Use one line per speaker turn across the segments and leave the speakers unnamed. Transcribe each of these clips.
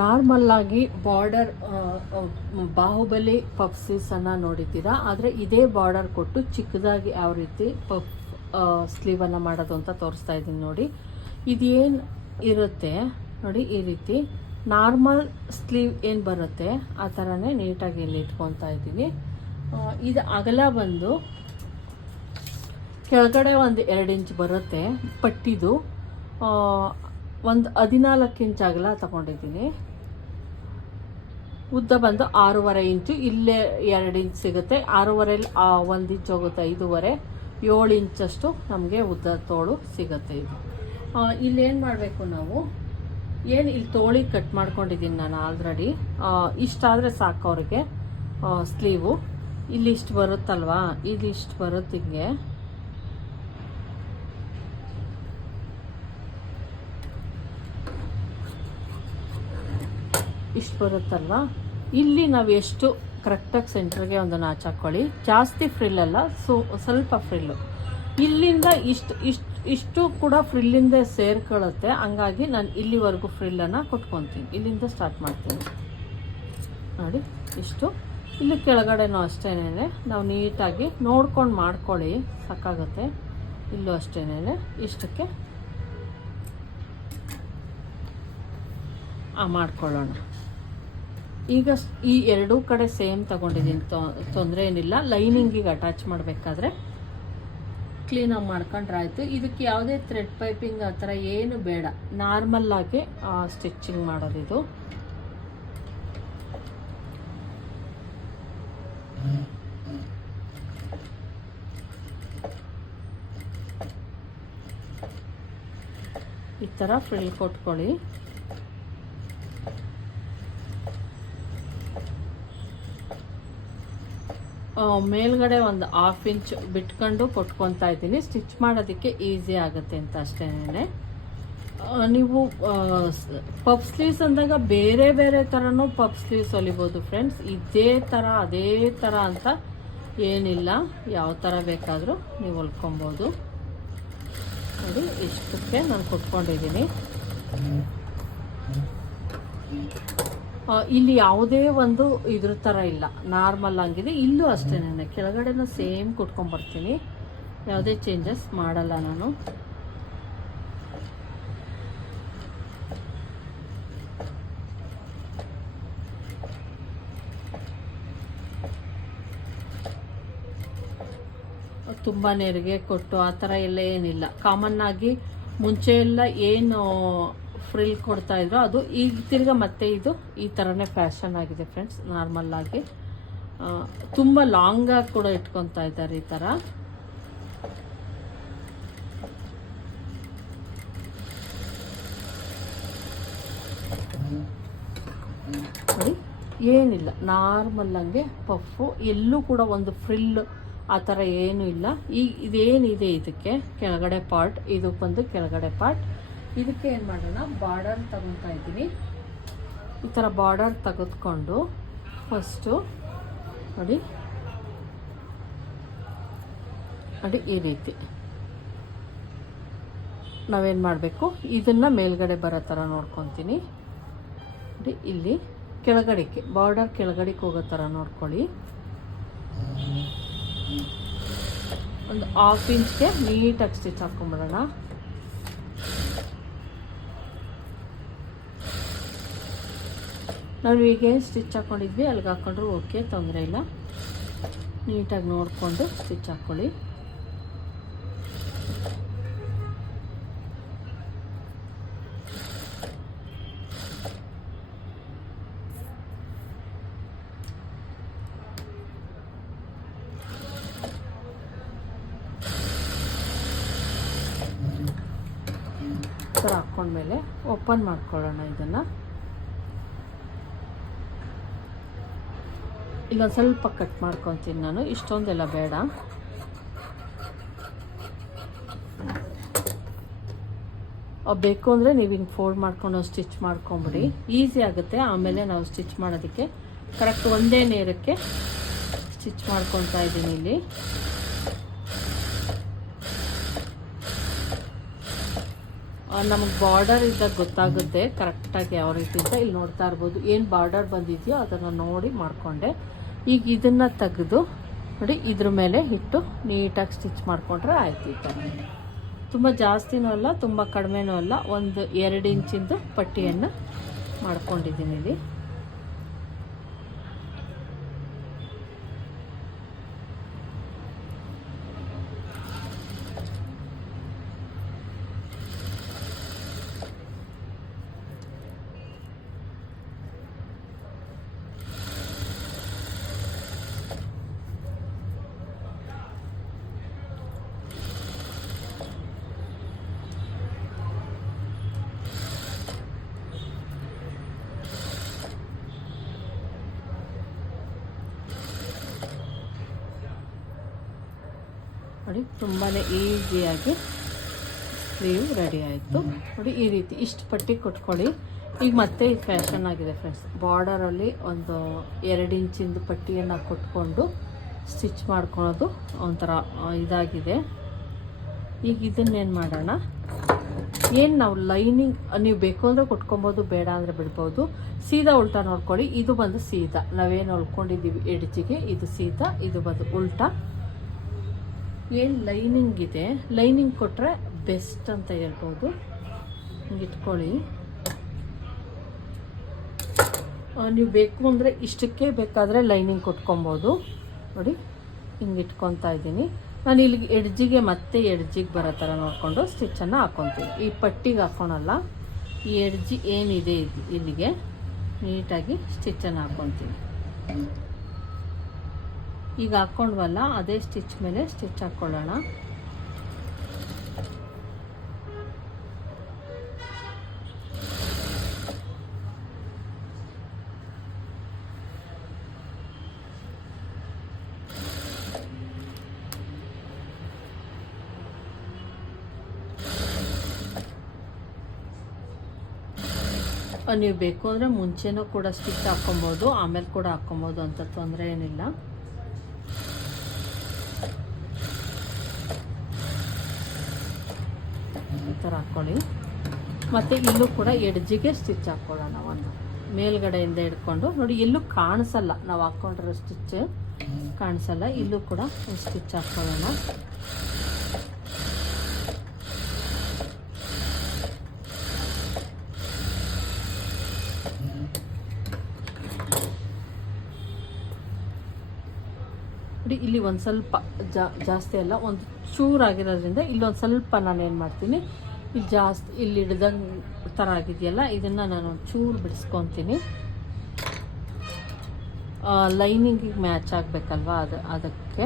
Normal ಆಗಿ border Bahubali ಪಫ್ಸೀಸನ್ನು ನೋಡಿದ್ದೀರಾ? ಆದರೆ ಇದೇ ಬಾರ್ಡರ್ ಕೊಟ್ಟು ಚಿಕ್ಕದಾಗಿ ಯಾವ ರೀತಿ ಪಫ್ ಸ್ಲೀವನ್ನು ಮಾಡೋದು ಅಂತ ತೋರಿಸ್ತಾ ಇದ್ದೀನಿ ನೋಡಿ. ಇದೇನು ಇರುತ್ತೆ ನೋಡಿ ಈ ರೀತಿ. ನಾರ್ಮಲ್ ಸ್ಲೀವ್ ಏನು ಬರುತ್ತೆ? ಆ ಥರನೇ ನೀಟಾಗಿ ಇಲ್ಲಿ ಇಟ್ಕೊತಾ ಇದ್ದೀನಿ. ಇದು ಅಗಲ ಬಂದು ಕೆಳಗಡೆ ಒಂದು ಎರಡು ಇಂಚ್ ಬರುತ್ತೆ ಪಟ್ಟಿದು. ಒಂದು ಹದಿನಾಲ್ಕು ಇಂಚ್ ಅಗಲ ತಗೊಂಡಿದ್ದೀನಿ. ಉದ್ದ ಬಂದು ಆರೂವರೆ ಇಂಚು, ಇಲ್ಲೇ ಎರಡು ಇಂಚ್ ಸಿಗುತ್ತೆ. ಆರೂವರೆಲಿ ಒಂದು ಇಂಚ್ ಹೋಗುತ್ತೆ ಐದೂವರೆ. ಏಳು ಇಂಚಷ್ಟು ನಮಗೆ ಉದ್ದ ತೋಳು ಸಿಗುತ್ತೆ ಇದು. ಇಲ್ಲೇನು ಮಾಡಬೇಕು ನಾವು? ಏನು ಇಲ್ಲಿ ತೋಳಿ ಕಟ್ ಮಾಡ್ಕೊಂಡಿದ್ದೀನಿ ನಾನು ಆಲ್ರೆಡಿ. ಇಷ್ಟಾದರೆ ಸಾಕು ಅವ್ರಿಗೆ. ಸ್ಲೀವು. ಇಲ್ಲಿಷ್ಟು ಬರುತ್ತಲ್ವಾ? ಇಲ್ಲಿಷ್ಟು ಬರುತ್ತೆ ಹಿಂಗೆ. ಇಷ್ಟು ಬರುತ್ತಲ್ವಾ? ಇಲ್ಲಿ ನಾವು ಎಷ್ಟು ಕರೆಕ್ಟಾಗಿ ಸೆಂಟ್ರಿಗೆ ಒಂದು ನಾಚ್ ಹಾಕ್ಕೊಳ್ಳಿ ಜಾಸ್ತಿ ಫ್ರಿಲ್ ಅಲ್ಲ, ಸೊ, ಸ್ವಲ್ಪ ಫ್ರಿಲ್ಲು ಇಲ್ಲಿಂದ ಇಷ್ಟು ಇಷ್ಟು ಇಷ್ಟು ಕೂಡ ಫ್ರಿಲ್ಲಿಂದ ಸೇರ್ಕೊಳ್ಳುತ್ತೆ ಹಂಗಾಗಿ ನಾನು ಇಲ್ಲಿವರೆಗೂ ಫ್ರಿಲ್ಲನ್ನು ಕೊಟ್ಕೊತೀನಿ. ಇಲ್ಲಿಂದ ಸ್ಟಾರ್ಟ್ ಮಾಡ್ತೀನಿ. ನೋಡಿ, ಇಷ್ಟು. ಇಲ್ಲಿ ಕೆಳಗಡೆನೂ ಅಷ್ಟೇನೆ ನಾವು ನೀಟಾಗಿ ನೋಡ್ಕೊಂಡು ಮಾಡ್ಕೊಳ್ಳಿ. ಸಾಕಾಗುತ್ತೆ. ಇಲ್ಲೂ ಅಷ್ಟೇನೆ ಇಷ್ಟಕ್ಕೆ ಮಾಡ್ಕೊಳ್ಳೋಣ. ಈಗ ಈ ಎರಡೂ ಕಡೆ ಸೇಮ್ ತಗೊಂಡಿದ್ದೀನಿ. ತೊಂದರೆ ಏನಿಲ್ಲ. ಲೈನಿಂಗಿಗೆ ಅಟ್ಯಾಚ್ ಮಾಡಬೇಕಾದ್ರೆ ಕ್ಲೀನಾಗಿ ಮಾಡ್ಕೊಂಡ್ರೆ ಆಯಿತು ಇದಕ್ಕೆ ಯಾವುದೇ ಥ್ರೆಡ್ ಪೈಪಿಂಗ್ ಆ ಥರ ಏನು ಬೇಡ. ನಾರ್ಮಲ್ ಆಗಿ ಸ್ಟಿಚಿಂಗ್ ಮಾಡೋದಿದು. ಈ ಥರ ಫ್ರಿಲ್ ಕೊಟ್ಕೊಳ್ಳಿ. ಮೇಲ್ಗಡೆ ಒಂದು ಹಾಫ್ ಇಂಚ್ ಬಿಟ್ಕೊಂಡು ಕೊಟ್ಕೊತಾ ಇದ್ದೀನಿ. ಸ್ಟಿಚ್ ಮಾಡೋದಕ್ಕೆ ಈಸಿ ಆಗುತ್ತೆ ಅಂತ ಅಷ್ಟೇನೆ ನೀವು ಪಫ್ ಸ್ಲೀವ್ಸ್ ಅಂದಾಗ ಬೇರೆ ಬೇರೆ ಥರನೂ ಪಫ್ ಸ್ಲೀವ್ಸ್ ಹೊಲಿಬೋದು ಫ್ರೆಂಡ್ಸ್ ಇದೇ ಥರ ಅದೇ ಥರ ಅಂತ ಏನಿಲ್ಲ. ಯಾವ ಥರ ಬೇಕಾದರೂ ನೀವು ಹೊಲ್ಕೊಬೋದು. ನೋಡಿ, ಇಷ್ಟಕ್ಕೆ ನಾನು ಕೊಟ್ಕೊಂಡಿದ್ದೀನಿ. ಇಲ್ಲಿ ಯಾವುದೇ ಒಂದು ಇದ್ರ ಥರ ಇಲ್ಲ. ನಾರ್ಮಲ್ ಆಗಿದೆ. ಇಲ್ಲೂ ಅಷ್ಟೇನೆ ಕೆಳಗಡೆನೂ ಸೇಮ್ ಕುಟ್ಕೊಂಬರ್ತೀನಿ ಯಾವುದೇ ಚೇಂಜಸ್ ಮಾಡಲ್ಲ ನಾನು. ತುಂಬ ನೆರಿಗೆ ಕೊಟ್ಟು ಆ ಥರ ಎಲ್ಲ ಏನಿಲ್ಲ. ಕಾಮನ್ ಆಗಿ ಮುಂಚೆ ಎಲ್ಲ ಏನು ಫ್ರಿಲ್ ಕೊಡ್ತಾ ಇದ್ರು. ಅದು ಈಗ ತಿರ್ಗ ಮತ್ತೆ ಇದು ಈ ಥರನೇ ಫ್ಯಾಷನ್ ಆಗಿದೆ ಫ್ರೆಂಡ್ಸ್ ನಾರ್ಮಲ್ ಆಗಿ. ತುಂಬಾ ಲಾಂಗಾಗಿ ಕೂಡ ಇಟ್ಕೊತಾ ಇದ್ದಾರೆ ಈ ಥರ ನೋಡಿ ಏನಿಲ್ಲ ನಾರ್ಮಲ್ ಹಂಗೆ ಪಫು ಎಲ್ಲೂ ಕೂಡ ಒಂದು ಫ್ರಿಲ್ ಆ ಥರ ಏನೂ ಇಲ್ಲ. ಈ, ಇದೇನಿದೆ ಇದಕ್ಕೆ? ಕೆಳಗಡೆ ಪಾರ್ಟ್ ಇದು ಬಂದು ಕೆಳಗಡೆ ಪಾರ್ಟ್ ಇದಕ್ಕೆ ಏನು ಮಾಡೋಣ? ಬಾರ್ಡರ್ ತಗೊತಾ ಇದ್ದೀನಿ. ಈ ಥರ ಬಾರ್ಡರ್ ತೆಗೆದುಕೊಂಡು ಫಸ್ಟು ನೋಡಿ. ನೋಡಿ ಈ ರೀತಿ. ನಾವೇನು ಮಾಡಬೇಕು? ಇದನ್ನು ಮೇಲ್ಗಡೆ ಬರೋ ಥರ ನೋಡ್ಕೊತೀನಿ. ನೋಡಿ ಇಲ್ಲಿ ಕೆಳಗಡೆಗೆ ಬಾರ್ಡರ್ ಕೆಳಗಡೆಗೆ ಹೋಗೋ ಥರ ನೋಡ್ಕೊಳ್ಳಿ. ಒಂದು ಹಾಫ್ ಇಂಚ್ಗೆ ನೀಟಾಗಿ ಸ್ಟಿಚ್ ಹಾಕೊಂಬಿಡೋಣ ನಾವು ಈಗ ಸ್ಟಿಚ್ ಹಾಕ್ಕೊಂಡಿದ್ವಿ ಅಲ್ಲಿಗೆ ಹಾಕ್ಕೊಂಡ್ರು ಓಕೆ ತೊಂದರೆ ಇಲ್ಲ. ನೀಟಾಗಿ ನೋಡಿಕೊಂಡು ಸ್ಟಿಚ್ ಹಾಕ್ಕೊಳ್ಳಿ ಥರ ಹಾಕ್ಕೊಂಡ್ಮೇಲೆ ಓಪನ್ ಮಾಡ್ಕೊಳ್ಳೋಣ ಇದನ್ನು. ಇಲ್ಲೊಂದು ಸ್ವಲ್ಪ ಕಟ್ ಮಾಡ್ಕೊತೀನಿ ನಾನು, ಇಷ್ಟೊಂದೆಲ್ಲ ಬೇಡ. ಬೇಕು ಅಂದರೆ ನೀವು ಹಿಂಗೆ ಫೋಲ್ಡ್ ಮಾಡ್ಕೊಂಡು ಸ್ಟಿಚ್ ಮಾಡ್ಕೊಂಬಿಡಿ. ಈಸಿ ಆಗುತ್ತೆ, ಆಮೇಲೆ ನಾವು ಸ್ಟಿಚ್ ಮಾಡೋದಕ್ಕೆ. ಕರೆಕ್ಟ್ ಒಂದೇ ನೇರಕ್ಕೆ ಸ್ಟಿಚ್ ಮಾಡ್ಕೊತಾ ಇದ್ದೀನಿ ಇಲ್ಲಿ. ನಮಗೆ ಬಾರ್ಡರ್ ಇದ್ದಾಗ ಗೊತ್ತಾಗುತ್ತೆ ಕರೆಕ್ಟಾಗಿ ಯಾವ ರೀತಿ ಅಂತ. ಇಲ್ಲಿ ನೋಡ್ತಾ ಇರ್ಬೋದು, ಏನು ಬಾರ್ಡರ್ ಬಂದಿದೆಯೋ ಅದನ್ನು ನೋಡಿ ಮಾಡಿಕೊಂಡೆ. ಈಗ ಇದನ್ನು ತೆಗೆದು ನೋಡಿ, ಇದ್ರ ಮೇಲೆ ಇಟ್ಟು ನೀಟಾಗಿ ಸ್ಟಿಚ್ ಮಾಡಿಕೊಂಡ್ರೆ ಆಯ್ತು ತುಂಬ ಜಾಸ್ತಿನೂ ಅಲ್ಲ, ತುಂಬ ಕಡಿಮೆನೂ ಅಲ್ಲ, ಒಂದು ಎರಡು ಇಂಚಿಂದು ಪಟ್ಟಿಯನ್ನು ಮಾಡ್ಕೊಂಡಿದ್ದೀನಿ ಇಲ್ಲಿ ನೋಡಿ ತುಂಬಾ ಈಸಿಯಾಗಿ ಸ್ಲೀವ್ ರೆಡಿ ಆಯಿತು. ನೋಡಿ, ಈ ರೀತಿ ಇಷ್ಟು ಪಟ್ಟಿ ಕೊಟ್ಕೊಳ್ಳಿ. ಈಗ ಮತ್ತೆ ಈ ಫ್ಯಾಷನ್ ಆಗಿದೆ ಫ್ರೆಂಡ್ಸ್. ಬಾರ್ಡರಲ್ಲಿ ಒಂದು ಎರಡು ಇಂಚಿಂದು ಪಟ್ಟಿಯನ್ನು ಕೊಟ್ಕೊಂಡು ಸ್ಟಿಚ್ ಮಾಡ್ಕೊಳೋದು ಒಂಥರ ಇದಾಗಿದೆ. ಈಗ ಇದನ್ನೇನು ಮಾಡೋಣ? ಏನು ನಾವು ಲೈನಿಂಗ್, ನೀವು ಬೇಕು ಅಂದರೆ ಕೊಟ್ಕೊಬೋದು, ಬೇಡ ಅಂದರೆ ಬಿಡ್ಬೋದು. ಸೀದಾ ಉಲ್ಟಾ ನೋಡ್ಕೊಳ್ಳಿ. ಇದು ಬಂದು ಸೀದಾ. ನಾವೇನು ಹೊಲ್ಕೊಂಡಿದ್ದೀವಿ ಎಡ್ಜಿಗೆ ಇದು ಸೀದಾ, ಇದು ಬಂದು ಉಲ್ಟಾ. ಏನು ಲೈನಿಂಗ್ ಇದೆ? ಲೈನಿಂಗ್ ಕೊಟ್ಟರೆ ಬೆಸ್ಟ್ ಅಂತ ಹೇಳ್ಬೋದು. ಹಿಂಗೆ ಇಟ್ಕೊಳ್ಳಿ. ನೀವು ಬೇಕು ಅಂದರೆ ಇಷ್ಟಕ್ಕೆ ಬೇಕಾದರೆ ಲೈನಿಂಗ್ ಕೊಟ್ಕೊಬೋದು. ನೋಡಿ, ಹಿಂಗೆ ಇಟ್ಕೊತಾ ಇದ್ದೀನಿ. ನಾನು ಇಲ್ಲಿಗೆ ಎಡ್ಜಿಗೆ ಮತ್ತೆ ಎಡ್ಜಿಗೆ ಬರೋ ಥರ ನೋಡಿಕೊಂಡು ಸ್ಟಿಚ್ಚನ್ನು ಹಾಕ್ಕೊತೀನಿ ಈ ಪಟ್ಟಿಗೆ ಹಾಕ್ಕೊಳಲ್ಲ ಈ ಎಡ್ಜಿ ಏನಿದೆ ಇಲ್ಲಿಗೆ? ನೀಟಾಗಿ ಸ್ಟಿಚ್ಚನ್ನು ಹಾಕ್ಕೊತೀನಿ ಈಗ ಹಾಕ್ಕೊಂಡ್ವಲ್ಲ, ಅದೇ ಸ್ಟಿಚ್ ಮೇಲೆ ಸ್ಟಿಚ್ ಹಾಕ್ಕೊಳ್ಳೋಣ ನೀವು ಬೇಕು ಅಂದರೆ ಮುಂಚೆನೂ ಕೂಡ ಸ್ಟಿಚ್ ಹಾಕ್ಕೊಬೋದು, ಆಮೇಲೆ ಕೂಡ ಹಾಕ್ಕೊಬೋದು ಅಂತ ತೊಂದರೆ ಏನಿಲ್ಲ. ಥರ ಹಾಕ್ಕೊಳ್ಳಿ. ಮತ್ತು ಇಲ್ಲೂ ಕೂಡ ಎಡ್ಜಿಗೆ ಸ್ಟಿಚ್ ಹಾಕ್ಕೊಳ್ಳೋಣ ಒಂದು. ಮೇಲ್ಗಡೆಯಿಂದ ಹಿಡ್ಕೊಂಡು. ನೋಡಿ ಎಲ್ಲೂ ಕಾಣಿಸಲ್ಲ. ನಾವು ಹಾಕ್ಕೊಂಡಿರೋ ಸ್ಟಿಚ್ ಕಾಣಿಸಲ್ಲ. ಇಲ್ಲೂ ಕೂಡ ಸ್ಟಿಚ್ ಹಾಕ್ಕೊಳ್ಳೋಣ. ಇಲ್ಲಿ ಒಂದು ಸ್ವಲ್ಪ ಜಾಸ್ತಿ ಅಲ್ಲ. ಒಂದು ಚೂರಾಗಿರೋದ್ರಿಂದ ಇಲ್ಲೊಂದು ಸ್ವಲ್ಪ ನಾನು ಏನು ಮಾಡ್ತೀನಿ ಇಲ್ಲಿ ಜಾಸ್ತಿ ಇಲ್ಲಿ ಹಿಡ್ದಂಗೆ ಥರ ಆಗಿದೆಯಲ್ಲ, ಇದನ್ನು ನಾನು ಚೂರು ಬಿಡಿಸ್ಕೊತೀನಿ. ಲೈನಿಂಗಿಗೆ ಮ್ಯಾಚ್ ಆಗಬೇಕಲ್ವ ಅದು, ಅದಕ್ಕೆ.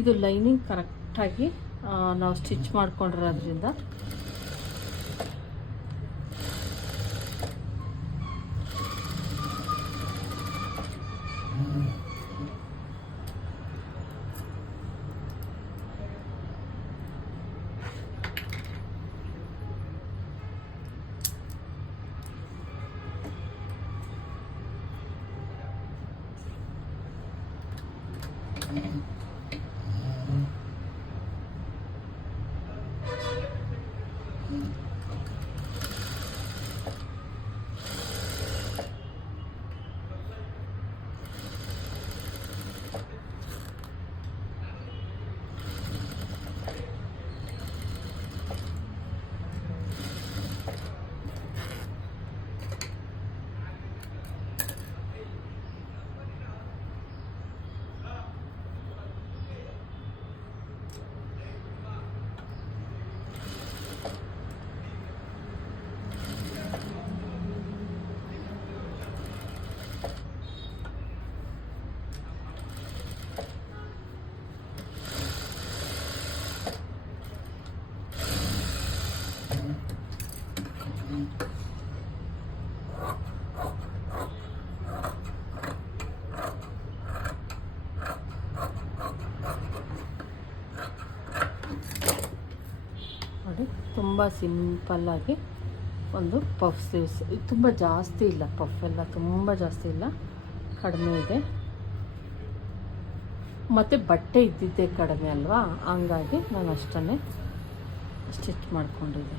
ಇದು ಲೈನಿಂಗ್ ಕರೆಕ್ಟಾಗಿ ನಾವು ಸ್ಟಿಚ್ ಮಾಡ್ಕೊಂಡಿರೋದ್ರಿಂದ Mm-hmm. ತುಂಬ ಸಿಂಪಲ್ಲಾಗಿ ಒಂದು ಪಫ್ ಸ್ಲೀವ್ಸ್ ತುಂಬ ಜಾಸ್ತಿ ಇಲ್ಲ ಪಫ್ ಎಲ್ಲ, ತುಂಬ ಜಾಸ್ತಿ ಇಲ್ಲ. ಕಡಿಮೆ ಇದೆ. ಮತ್ತು ಬಟ್ಟೆ ಇದ್ದಿದ್ದೇ ಕಡಿಮೆ ಅಲ್ವಾ? ಹಂಗಾಗಿ ನಾನು ಅಷ್ಟನ್ನೇ ಸ್ಟಿಚ್ ಮಾಡ್ಕೊಂಡಿದ್ದೆ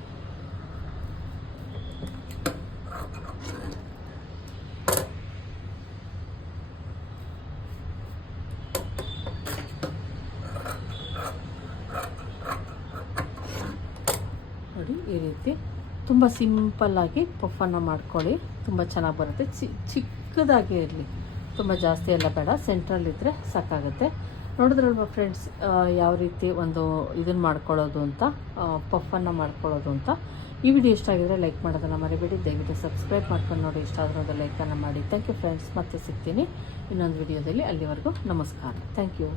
ನೋಡಿ ಈ ರೀತಿ ತುಂಬ ಸಿಂಪಲ್ಲಾಗಿ ಪಫನ್ನು ಮಾಡ್ಕೊಳ್ಳಿ. ತುಂಬ ಚೆನ್ನಾಗಿ ಬರುತ್ತೆ. ಚಿ, ಚಿಕ್ಕದಾಗಿ ಇರಲಿ. ತುಂಬ ಜಾಸ್ತಿ ಎಲ್ಲ ಬೇಡ. ಸೆಂಟ್ರಲ್ಲಿದ್ದರೆ ಸಾಕಾಗುತ್ತೆ. ನೋಡಿದ್ರಲ್ವ ಫ್ರೆಂಡ್ಸ್ ಯಾವ ರೀತಿ ಒಂದು ಇದನ್ನು ಮಾಡ್ಕೊಳ್ಳೋದು ಅಂತ ಪಫನ್ನು ಮಾಡ್ಕೊಳ್ಳೋದು ಅಂತ. ಈ ವಿಡಿಯೋ ಇಷ್ಟ ಆಗಿದ್ರೆ ಲೈಕ್ ಮಾಡೋದನ್ನು ಮರಿಬೇಡಿ. ದಯವಿಟ್ಟು ಸಬ್ಸ್ಕ್ರೈಬ್ ಮಾಡ್ಕೊಂಡು ನೋಡಿ. ಇಷ್ಟ ಆದ್ರೆ ಒಂದು ಲೈಕನ್ನು ಮಾಡಿ. Thank you friends. ಮತ್ತೆ ಸಿಗ್ತೀನಿ ಇನ್ನೊಂದು ವಿಡಿಯೋದಲ್ಲಿ. ಅಲ್ಲಿವರೆಗೂ ನಮಸ್ಕಾರ. Thank you.